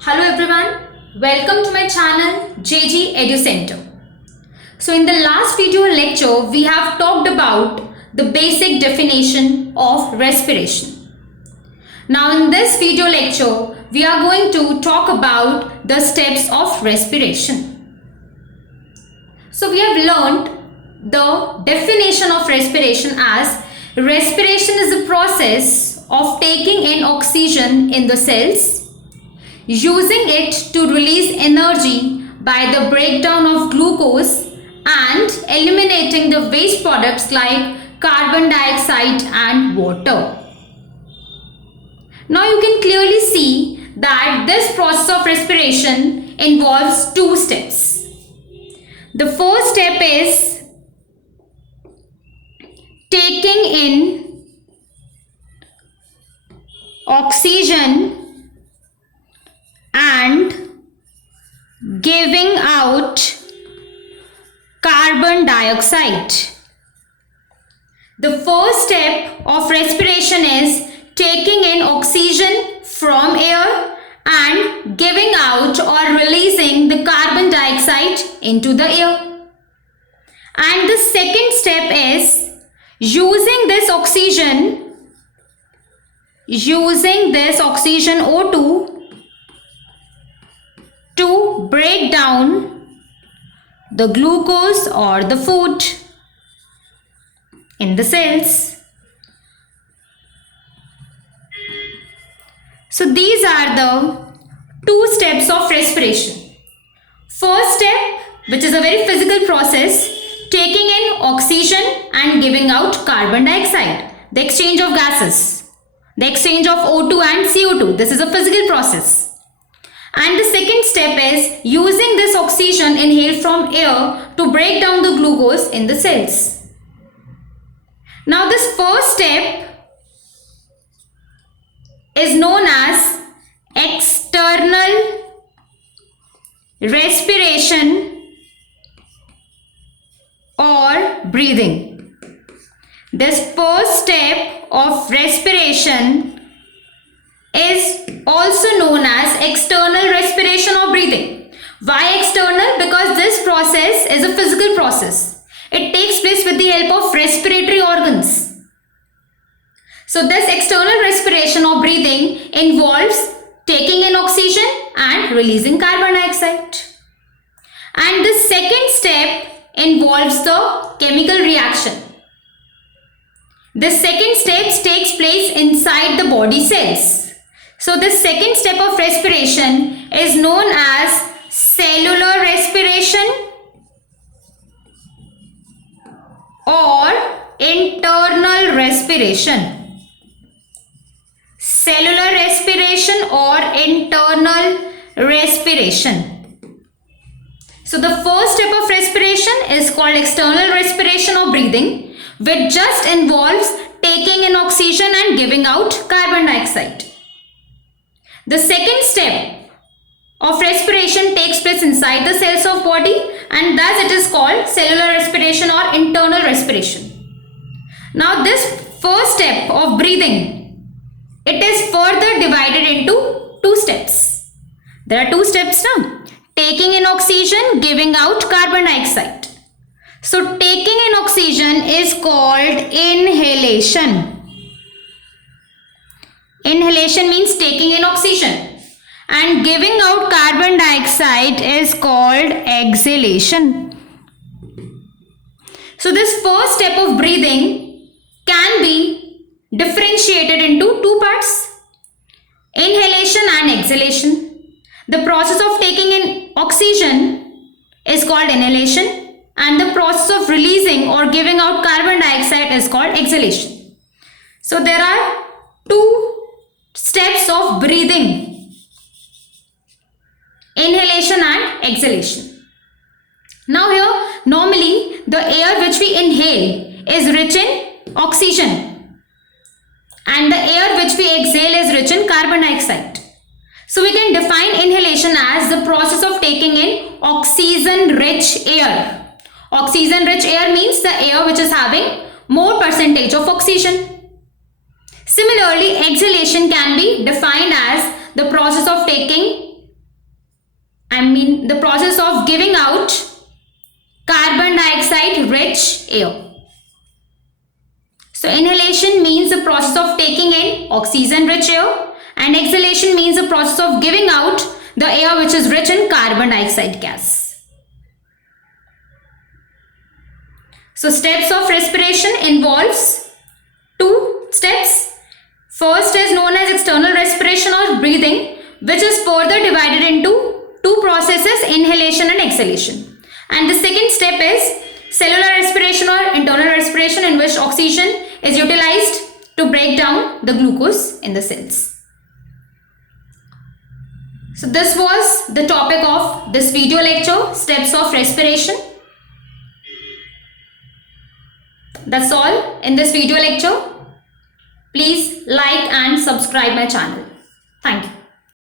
Hello everyone, welcome to my channel JG Edu Center. So in the last video lecture, we have talked about the basic definition of respiration. Now in this video lecture, we are going to talk about the steps of respiration. So we have learned the definition of respiration as respiration is the process of taking in oxygen in the cells, using it to release energy by the breakdown of glucose and eliminating the waste products like carbon dioxide and water. Now you can clearly see that this process of respiration involves two steps. The first step is taking in oxygen and giving out carbon dioxide. The first step of respiration is taking in oxygen from air and giving out or releasing the carbon dioxide into the air. And the second step is using this oxygen O2 to break down the glucose or the food in the cells. So these are the two steps of respiration. First step, which is a very physical process, taking in oxygen and giving out carbon dioxide, the exchange of gases, the exchange of O2 and CO2. This is a physical process. And the second step is using this oxygen inhaled from air to break down the glucose in the cells. Now this first step is known as external respiration or breathing. This first step of respiration is also known as external respiration or breathing. Why external? Because this process is a physical process. It takes place with the help of respiratory organs. So this external respiration or breathing involves taking in oxygen and releasing carbon dioxide. And the second step involves the chemical reaction. The second step takes place inside the body cells. So the second step of respiration is known as cellular respiration or internal respiration. Cellular respiration or internal respiration. So the first step of respiration is called external respiration or breathing, which just involves taking in oxygen and giving out carbon dioxide. The second step of respiration takes place inside the cells of body, and thus it is called cellular respiration or internal respiration. Now this first step of breathing, it is further divided into two steps. There are two steps now. Taking in oxygen, giving out carbon dioxide. So taking in oxygen is called inhalation. Inhalation means taking in oxygen, and giving out carbon dioxide is called exhalation. So this first step of breathing can be differentiated into two parts: inhalation and exhalation. The process of taking in oxygen is called inhalation, and the process of releasing or giving out carbon dioxide is called exhalation. So there are two steps of breathing: inhalation and exhalation. Now here, normally the air which we inhale is rich in oxygen, and the air which we exhale is rich in carbon dioxide. So we can define inhalation as the process of taking in oxygen rich air. Oxygen rich air means the air which is having more percentage of oxygen. Similarly, exhalation can be defined as the process of taking the process of giving out carbon dioxide rich air. So inhalation means the process of taking in oxygen rich air, and exhalation means the process of giving out the air which is rich in carbon dioxide gas. So steps of respiration involves 2 steps. First is known as external respiration or breathing, which is further divided into 2 processes, inhalation and exhalation. And the second step is cellular respiration or internal respiration, in which oxygen is utilized to break down the glucose in the cells. So this was the topic of this video lecture, steps of respiration. That's all in this video lecture. Please like and subscribe my channel. Thank you.